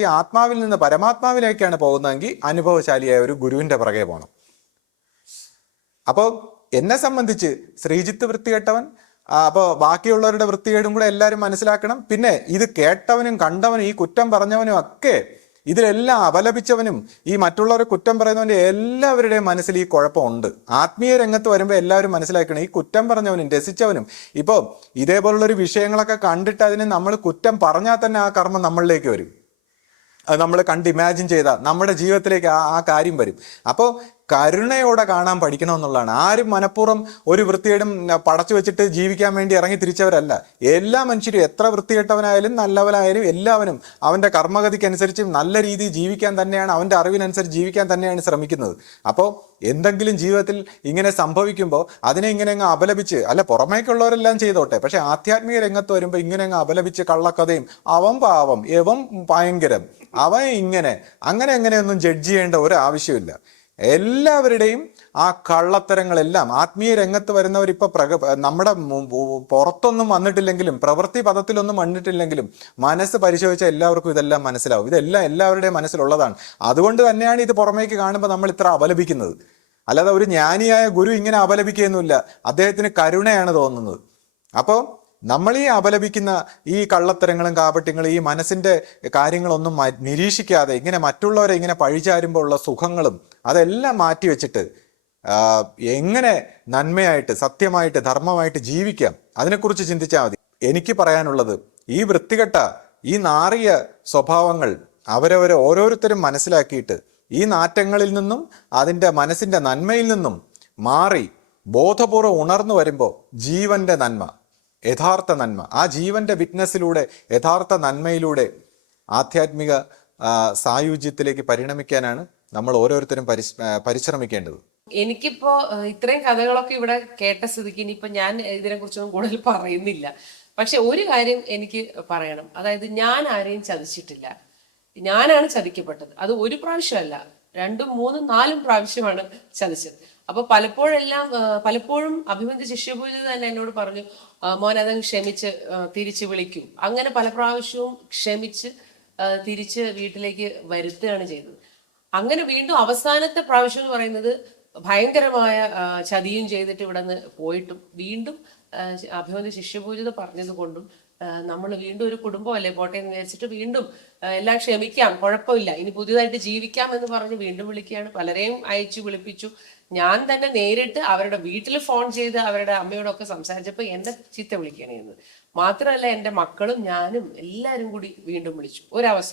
ഈ ആത്മാവിൽ നിന്ന് പരമാത്മാവിലേക്കാണ് പോകുന്നതെങ്കിൽ അനുഭവശാലിയായ ഒരു ഗുരുവിന്റെ പുറകെ പോകണം. അപ്പോൾ എന്നെ സംബന്ധിച്ച് ശ്രീജിത്ത് വൃത്തികെട്ടവൻ, അപ്പോൾ ബാക്കിയുള്ളവരുടെ വൃത്തികേടും കൂടെ എല്ലാവരും മനസ്സിലാക്കണം. പിന്നെ ഇത് കേട്ടവനും കണ്ടവനും ഈ കുറ്റം പറഞ്ഞവനും ഒക്കെ ഇതിലെല്ലാം അപലപിച്ചവനും ഈ മറ്റുള്ളവരെ കുറ്റം പറയുന്നവന്റെ എല്ലാവരുടെയും മനസ്സിൽ ഈ കുഴപ്പമുണ്ട്. ആത്മീയ രംഗത്ത് വരുമ്പോൾ എല്ലാവരും മനസ്സിലാക്കണം, ഈ കുറ്റം പറഞ്ഞവനും രസിച്ചവനും ഇപ്പോൾ ഇതേപോലുള്ളൊരു വിഷയങ്ങളൊക്കെ കണ്ടിട്ട് അതിന് നമ്മൾ കുറ്റം പറഞ്ഞാൽ തന്നെ ആ കർമ്മം നമ്മളിലേക്ക് വരും. അത് നമ്മൾ കണ്ട് ഇമാജിൻ ചെയ്താൽ നമ്മുടെ ജീവിതത്തിലേക്ക് ആ കാര്യം വരും. അപ്പോൾ കരുണയോടെ കാണാൻ പഠിക്കണമെന്നുള്ളതാണ്. ആരും മനഃപൂർവ്വം ഒരു വൃത്തികേടും പടച്ചു വെച്ചിട്ട് ജീവിക്കാൻ വേണ്ടി ഇറങ്ങി തിരിച്ചവരല്ല. എല്ലാ മനുഷ്യരും എത്ര വൃത്തികെട്ടവനായാലും നല്ലവനായാലും എല്ലാവരും അവൻ്റെ കർമ്മഗതിക്കനുസരിച്ച് നല്ല രീതിയിൽ ജീവിക്കാൻ തന്നെയാണ്, അവൻ്റെ അറിവിനനുസരിച്ച് ജീവിക്കാൻ തന്നെയാണ് ശ്രമിക്കുന്നത്. അപ്പോൾ എന്തെങ്കിലും ജീവിതത്തിൽ ഇങ്ങനെ സംഭവിക്കുമ്പോൾ അതിനെ ഇങ്ങനെ അങ്ങ് അപലപിച്ച്, അല്ല പുറമേക്കുള്ളവരെല്ലാം ചെയ്തോട്ടെ, പക്ഷെ ആധ്യാത്മിക രംഗത്ത് വരുമ്പോൾ ഇങ്ങനെ അങ്ങ് അപലപിച്ച് കള്ളക്കഥയും അവൻ പാവം എവൻ ഭയങ്കരം അവൻ ഇങ്ങനെ അങ്ങനെ അങ്ങനെയൊന്നും ജഡ്ജ് ചെയ്യേണ്ട ഒരു ആവശ്യമില്ല. എല്ലാവരുടെയും ആ കള്ളത്തരങ്ങളെല്ലാം ആത്മീയ രംഗത്ത് വരുന്നവർ ഇപ്പൊ നമ്മുടെ പുറത്തൊന്നും വന്നിട്ടില്ലെങ്കിലും പ്രവൃത്തി പദത്തിലൊന്നും വന്നിട്ടില്ലെങ്കിലും മനസ്സ് പരിശോധിച്ചാൽ എല്ലാവർക്കും ഇതെല്ലാം മനസ്സിലാവും. ഇതെല്ലാം എല്ലാവരുടെയും മനസ്സിലുള്ളതാണ്. അതുകൊണ്ട് തന്നെയാണ് ഇത് പുറമേക്ക് കാണുമ്പോൾ നമ്മൾ ഇത്ര അപലപിക്കുന്നത്. അല്ലാതെ ഒരു ജ്ഞാനിയായ ഗുരു ഇങ്ങനെ അപലപിക്കുകയൊന്നുമില്ല, അദ്ദേഹത്തിന് കരുണയാണ് തോന്നുന്നത്. അപ്പോൾ നമ്മൾ ഈ അപലപിക്കുന്ന ഈ കള്ളത്തരങ്ങളും കാപട്യങ്ങളും ഈ മനസ്സിന്റെ കാര്യങ്ങളൊന്നും നിരീക്ഷിക്കാതെ ഇങ്ങനെ മറ്റുള്ളവരെ ഇങ്ങനെ പഴിചാരുമ്പോൾ ഉള്ള സുഖങ്ങളും അതെല്ലാം മാറ്റിവെച്ചിട്ട് എങ്ങനെ നന്മയായിട്ട് സത്യമായിട്ട് ധർമ്മമായിട്ട് ജീവിക്കാം അതിനെക്കുറിച്ച് ചിന്തിച്ചാൽ മതി. എനിക്ക് പറയാനുള്ളത്, ഈ വൃത്തികെട്ട ഈ നാറിയ സ്വഭാവങ്ങൾ അവരവരെ ഓരോരുത്തരും മനസ്സിലാക്കിയിട്ട് ഈ നാറ്റങ്ങളിൽ നിന്നും അതിൻ്റെ മനസ്സിന്റെ നന്മയിൽ നിന്നും മാറി ബോധപൂർവ്വം ഉണർന്നു വരുമ്പോൾ ജീവന്റെ നന്മ, യഥാർത്ഥ നന്മ, ആ ജീവന്റെ വിറ്റ്നസ്സിലൂടെ യഥാർത്ഥ നന്മയിലൂടെ ആധ്യാത്മിക സായുജ്യത്തിലേക്ക് പരിണമിക്കാനാണ് നമ്മൾ ഓരോരുത്തരും പരിശ്രമിക്കേണ്ടത്. എനിക്കിപ്പോ ഇത്രയും കഥകളൊക്കെ ഇവിടെ കേട്ട സ്ഥിതിക്ക് ഇനിയിപ്പോ ഞാൻ ഇതിനെ കുറിച്ചൊന്നും കൂടുതൽ പറയുന്നില്ല. പക്ഷെ ഒരു കാര്യം എനിക്ക് പറയണം, അതായത് ഞാൻ ആരെയും ചതിച്ചിട്ടില്ല, ഞാനാണ് ചതിക്കപ്പെട്ടത്. അത് ഒരു പ്രാവശ്യമല്ല, 2, 3, 4 പ്രാവശ്യമാണ് ചതിച്ചത്. അപ്പൊ പലപ്പോഴും അഭിമന്യ ശിഷ്യപൂജ തന്നെ എന്നോട് പറഞ്ഞു, മോൻ അതങ്ങ് ക്ഷമിച്ച് തിരിച്ച് വിളിക്കൂ. അങ്ങനെ പല പ്രാവശ്യവും ക്ഷമിച്ച് തിരിച്ച് വീട്ടിലേക്ക് വരുത്തുകയാണ് ചെയ്തത്. അങ്ങനെ വീണ്ടും അവസാനത്തെ പ്രാവശ്യം എന്ന് പറയുന്നത് ഭയങ്കരമായ ചതിയും ചെയ്തിട്ട് ഇവിടെ നിന്ന് പോയിട്ടും വീണ്ടും അഭിമന്യ ശിഷ്യപൂജിത പറഞ്ഞത് കൊണ്ടും നമ്മൾ വീണ്ടും ഒരു കുടുംബമല്ലേ പോട്ടെ എന്ന് വിചാരിച്ചിട്ട് വീണ്ടും എല്ലാം ക്ഷമിക്കാം, കുഴപ്പമില്ല, ഇനി പുതിയതായിട്ട് ജീവിക്കാം എന്ന് പറഞ്ഞ് വീണ്ടും വിളിക്കുകയാണ്. പലരെയും അയച്ചു വിളിപ്പിച്ചു. ഞാൻ തന്നെ നേരിട്ട് അവരുടെ വീട്ടിൽ ഫോൺ ചെയ്ത് അവരുടെ അമ്മയോടൊക്കെ സംസാരിച്ചപ്പോൾ എന്നെ ചീത്ത വിളിക്കുകയാണ് ചെയ്യുന്നത്. മാത്രമല്ല എൻ്റെ മക്കളും ഞാനും എല്ലാവരും കൂടി വീണ്ടും വിളിച്ചു. ഒരവസരം